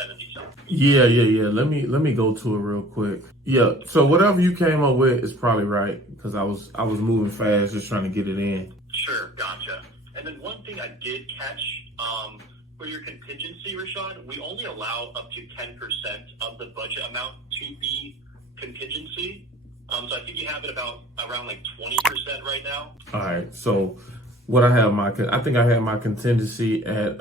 70 something. Yeah. Let me go to it real quick. Yeah. So whatever you came up with is probably right because I was moving fast, just trying to get it in. Sure, gotcha. And then one thing I did catch, for your contingency, Rashad, we only allow up to 10% of the budget amount to be contingency. So I think you have it around like 20% right now. All right. So what I think I had my contingency at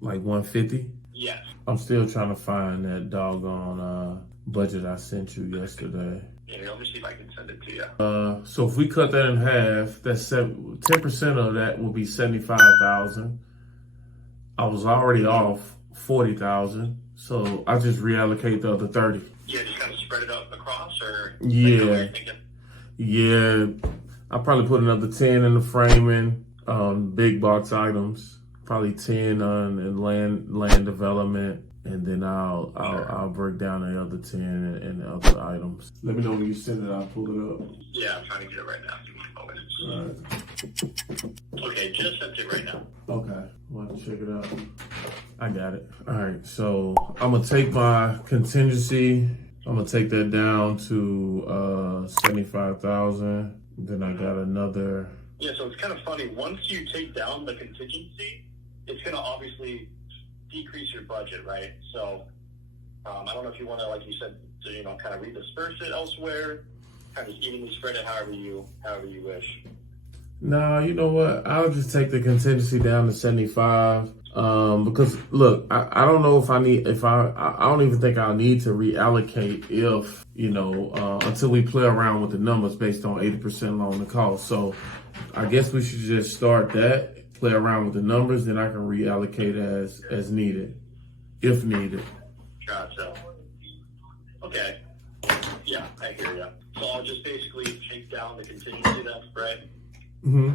like 150. Yes. I'm still trying to find that doggone budget I sent you yesterday. Yeah, let me see if I can send it to you. So if we cut that in half, that's 10% of that will be 75,000. I was already off 40,000, so I just reallocate the other 30. Yeah, just kind of spread it up across, or Yeah. I probably put another 10 in the framing, big box items, probably 10 on in land development, and then I'll break down the other 10 and the other items. Let me know when you send it. I'll pull it up. Yeah, I'm trying to get it right now. Give me a moment. All right. Okay, just sent it right now. Okay, want to check it out. I got it. All right, so I'm gonna take my contingency. I'm gonna take that down to 75,000. Then I got another. Yeah, so it's kind of funny. Once you take down the contingency, it's gonna obviously decrease your budget, right? So I don't know if you want to, like you said, to, kind of redisperse it elsewhere, kind of evenly spread it however you wish. No, you know what? I'll just take the contingency down to 75. Because look, I don't know if I don't even think I'll need to reallocate if, until we play around with the numbers based on 80% loan to cost. So I guess we should just start that, play around with the numbers, then I can reallocate as needed, if needed. Gotcha. Okay. Yeah, I hear you. So I'll just basically take down the contingency then, right? Mm-hmm.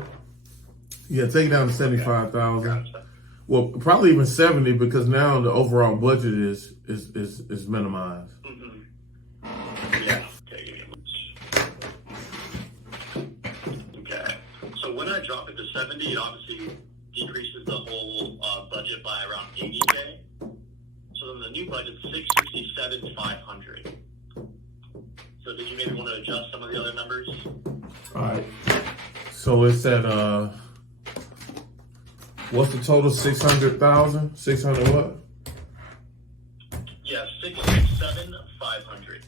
Yeah, take it down to 75,000. Okay. Gotcha. Well, probably even 70 because now the overall budget is minimized. Mm-hmm. Yeah. Okay. So when I drop it to 70, it obviously decreases the whole budget by around 80K. So then the new budget's 667,500. So did you maybe want to adjust some of the other numbers? All right. So it's at what's the total? 600,000? 600 what? Yeah, 667,500.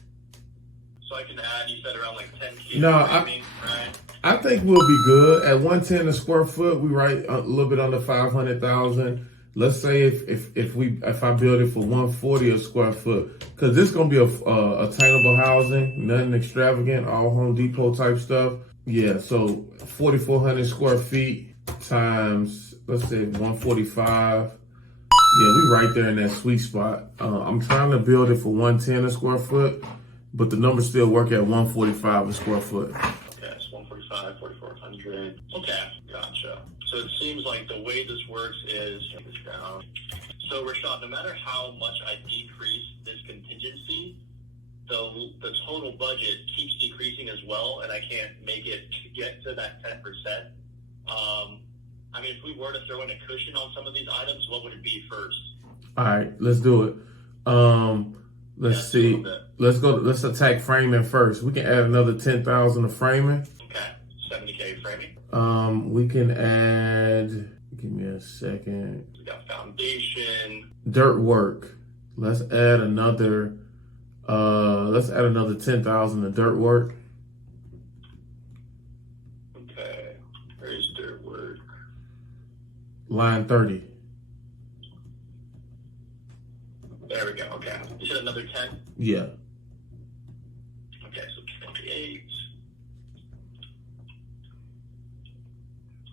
So I can add, you said around like 10K. No, right? I think we'll be good. At 110 a square foot, we write a little bit under 500,000. Let's say if I build it for 140 a square foot, because this is gonna be a attainable housing, nothing extravagant, all Home Depot type stuff. Yeah, so 4,400 square feet times, let's say 145. Yeah, we right there in that sweet spot. I'm trying to build it for 110 a square foot, but the numbers still work at 145 a square foot. Okay, it's 145, 4,400. Okay, gotcha. So it seems like the way this works is, check this down. So Rashad, no matter how much I decrease this contingency, the total budget keeps decreasing as well, and I can't make it get to that 10%. I mean, if we were to throw in a cushion on some of these items, what would it be first? All right, let's do it. Let's see. Let's attack framing first. We can add another 10,000 to framing. Okay, 70K framing. We can add, give me a second. We got foundation. Dirt work. Let's add another 10,000 to dirt work. Okay, where's dirt work? Line 30. There we go, okay. You said another 10? Yeah. Okay, so 28.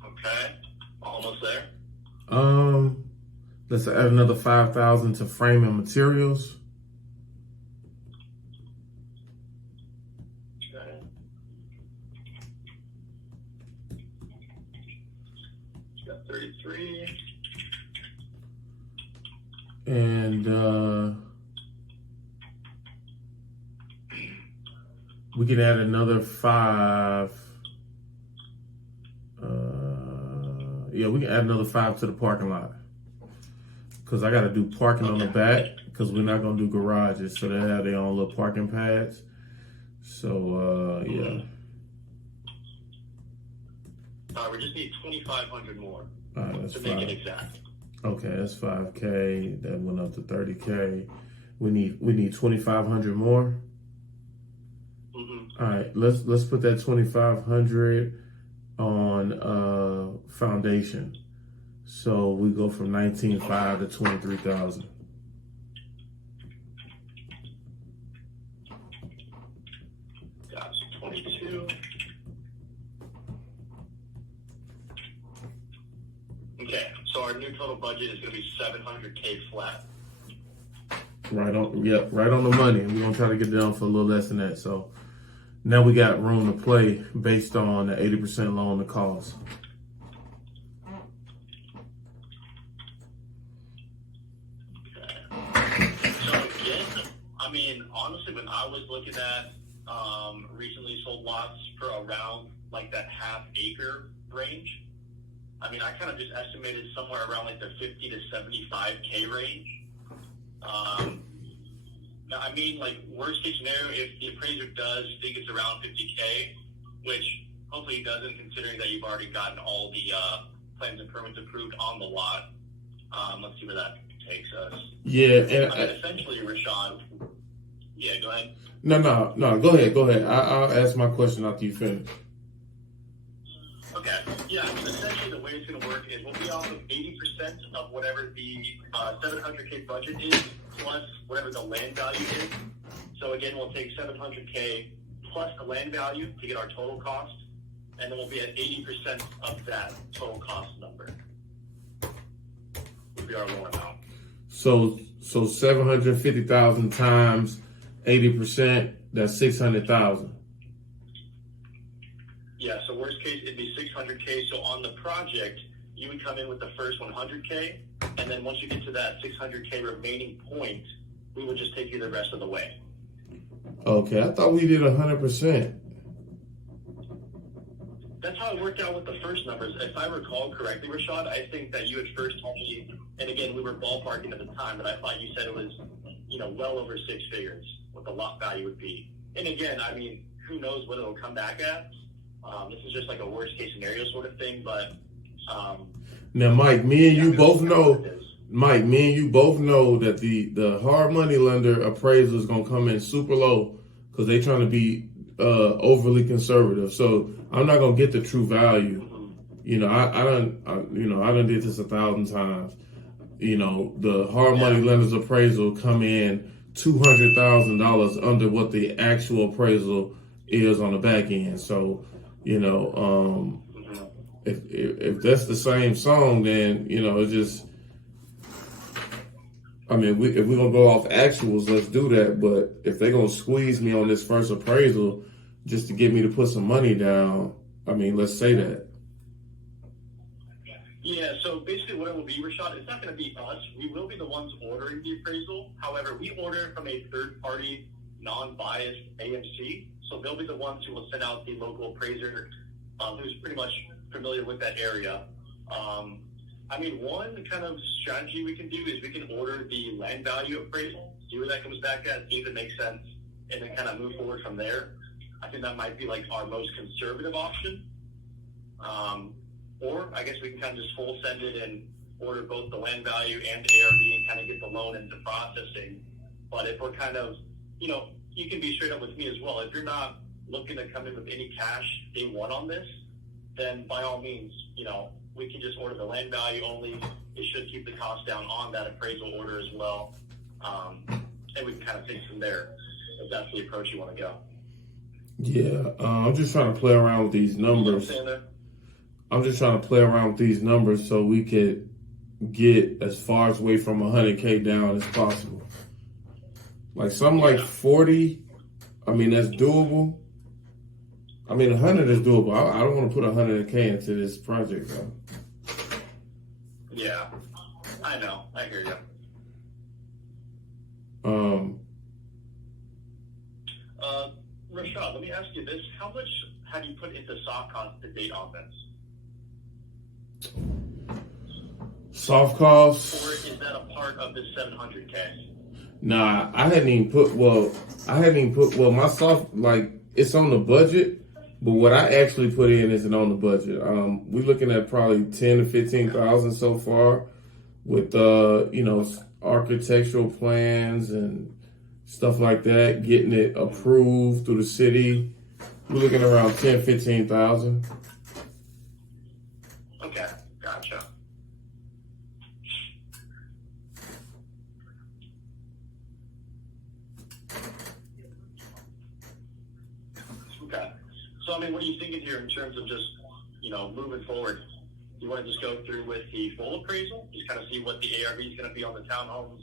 Okay, almost there. Let's add another 5,000 to framing materials. Okay. You got 33. And we can add another 5. Yeah, we can add another 5 to the parking lot. Because I got to do parking on the back. because we're not gonna do garages, so they have their own little parking pads. So yeah. We just need 2,500 more That's to make it exact. Okay, that's $5K. That went up to $30K. We need 2,500 more. Mm-hmm. All right, let's put that 2,500 on foundation. So we go from 19,500 to 23,000. Got 22. Okay, so our new total budget is going to be $700K flat. Right on the money. We're gonna try to get it down for a little less than that. So now we got room to play based on the 80% loan to cost. Okay. So again, I mean, honestly, when I was looking at recently sold lots for around like that half acre range, I mean, I kind of just estimated somewhere around like the 50 to 75K range. I mean, like, worst case scenario, if the appraiser does think it's around 50K, which hopefully he doesn't, considering that you've already gotten all the plans and permits approved on the lot. Let's see where that takes us. Yeah, and I mean, essentially, Rashad. Yeah, go ahead. No. Go ahead. I'll ask my question after you finish. Okay. Yeah, I mean, essentially the way it's going to work is we'll be off of 80% of whatever the 700K budget is, plus whatever the land value is. So again, we'll take 700K plus the land value to get our total cost, and then we'll be at 80% of that total cost number. Would be our loan amount. So 750,000 times 80%, that's 600,000. Yeah, so worst case, it'd be 600K. So on the project, you would come in with the first 100K, and then once you get to that 600K remaining point, we would just take you the rest of the way. Okay, I thought we did 100%. That's how it worked out with the first numbers. If I recall correctly, Rashad, I think that you had first told me, and again, we were ballparking at the time, but I thought you said it was, well over six figures, what the lot value would be. And again, I mean, who knows what it'll come back at. This is just like a worst case scenario sort of thing, but now, Mike, me and you both know that the hard money lender appraisal is gonna come in super low because they're trying to be overly conservative. So I'm not gonna get the true value. I done did this 1,000 times. The hard money lender's appraisal come in $200,000 under what the actual appraisal is on the back end. So if that's the same song, then it just. I mean, if we're gonna go off actuals, let's do that. But if they're gonna squeeze me on this first appraisal just to get me to put some money down, I mean, let's say that. Yeah. So basically, what it will be, Rashad, it's not going to be us. We will be the ones ordering the appraisal. However, we order from a third-party, non-biased AMC. So they'll be the ones who will send out the local appraiser, who's pretty much familiar with that area. I mean, one kind of strategy we can do is we can order the land value appraisal, see where that comes back at, see if it makes sense, and then kind of move forward from there. I think that might be like our most conservative option. Or I guess we can kind of just full send it and order both the land value and the ARV and kind of get the loan into processing. But if we're kind of, you can be straight up with me as well. If you're not looking to come in with any cash day one on this, then by all means, we can just order the land value only. It should keep the cost down on that appraisal order as well. And we can kind of take from there if that's the approach you want to go. Yeah, I'm just trying to play around with these numbers. I'm just trying to play around with these numbers so we could get as far away from 100K down as possible. Like something like 40, I mean, that's doable. I mean, 100 is doable. I don't want to put 100K into this project, though. Yeah, I know. I hear you. Rashad, let me ask you this. How much have you put into soft costs to date on this? Soft costs? Or is that a part of the 700K? Nah, I hadn't even put, my soft, like, it's on the budget, but what I actually put in isn't on the budget. We're looking at probably 10 to 15,000 so far with, architectural plans and stuff like that, getting it approved through the city. We're looking around 10, 15,000. Okay, gotcha. Okay. So, I mean, what are you thinking here in terms of just, moving forward? You want to just go through with the full appraisal, just kind of see what the ARV is going to be on the townhomes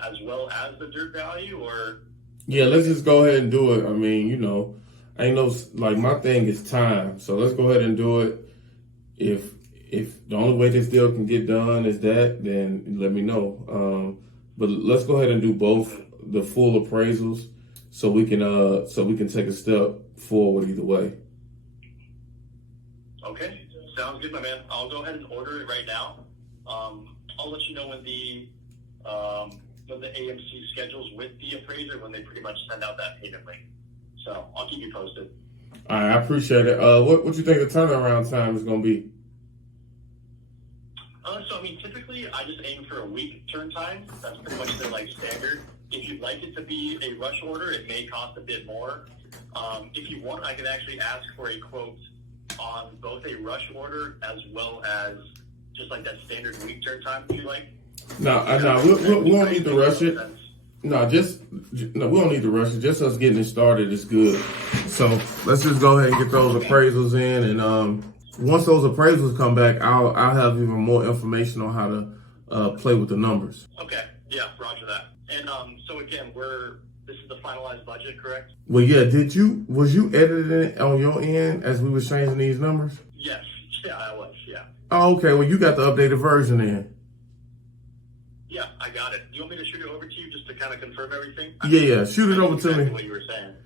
as well as the dirt value, or? Yeah, let's just go ahead and do it. I mean, I know, like, my thing is time. So let's go ahead and do it. If the only way this deal can get done is that, then let me know. But let's go ahead and do both the full appraisals so we can take a step forward either way. Okay, sounds good, my man. I'll go ahead and order it right now. I'll let you know when the AMC schedules with the appraiser, when they pretty much send out that payment link. So I'll keep you posted. All right, I appreciate it. What you think the turnaround time is going to be? So, I mean, typically I just aim for a week turn time. That's pretty much the standard. If you'd like it to be a rush order, it may cost a bit more. If you want, I can actually ask for a quote on both a rush order as well as just like that standard week turn time, if you like. No, we won't need to rush it. No, we don't need to rush it. Just us getting it started is good. So let's just go ahead and get those appraisals in, and once those appraisals come back, I'll have even more information on how to play with the numbers. Okay, yeah, roger that. And so again, this is the finalized budget, correct? Well, yeah. Was you editing it on your end as we were changing these numbers? Yes, yeah, I was, yeah. Oh, okay. Well, you got the updated version in. Yeah, I got it. You want me to shoot it over to you just to kind of confirm everything? Yeah. Shoot it over to me. What you were saying.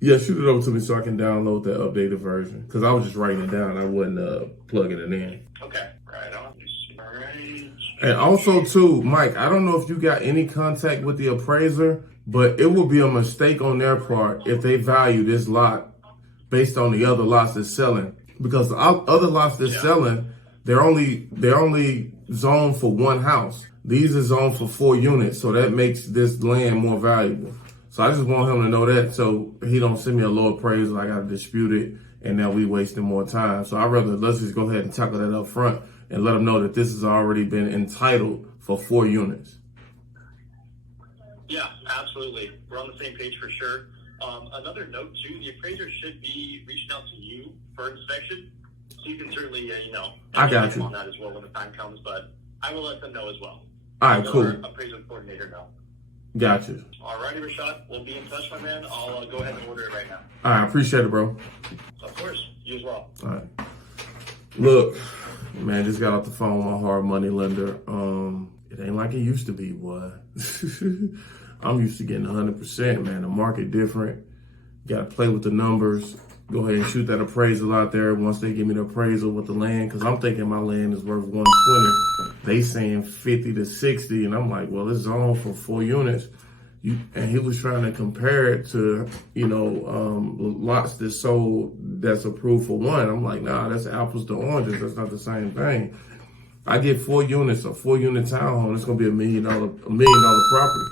Yeah, shoot it over to me so I can download the updated version. Because I was just writing it down. I wasn't plugging it in. Okay, right on. All right. And also, too, Mike, I don't know if you got any contact with the appraiser, but it would be a mistake on their part if they value this lot based on the other lots that's selling. Because the other lots that's selling, they're only zoned for one house. These are zoned for 4 units, so that makes this land more valuable. So I just want him to know that so he don't send me a low appraisal. I got to dispute it, and now we wasting more time. So let's just go ahead and tackle that up front and let him know that this has already been entitled for 4 units. Yeah, absolutely. We're on the same page for sure. Another note, too, the appraiser should be reaching out to you for inspection. So you can certainly, I got you on that as well when the time comes, but I will let them know as well. All right, cool. Our appraisal coordinator know. Gotcha. All righty, Rashad. We'll be in touch, my man. I'll go ahead and order it right now. All right, appreciate it, bro. Of course. You as well. All right. Look, man, just got off the phone with my hard money lender. It ain't like it used to be, boy. I'm used to getting 100%, man. The market different. Got to play with the numbers. Go ahead and shoot that appraisal out there once they give me the appraisal with the land, because I'm thinking my land is worth 120. They saying 50 to 60, and I'm like, well, it's zoned for 4 units. And he was trying to compare it to, lots that sold that's approved for 1. I'm like, nah, that's apples to oranges. That's not the same thing. I get 4 units, a 4-unit townhome. It's gonna be $1 million property.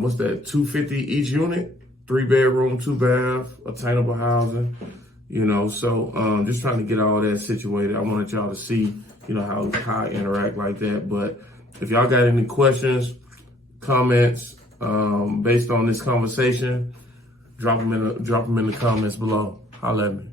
What's that? $250 each unit. 3-bedroom, 2-bath, attainable housing, so just trying to get all that situated. I wanted y'all to see, how I interact like that. But if y'all got any questions, comments, based on this conversation, drop them in the comments below. Holla at me.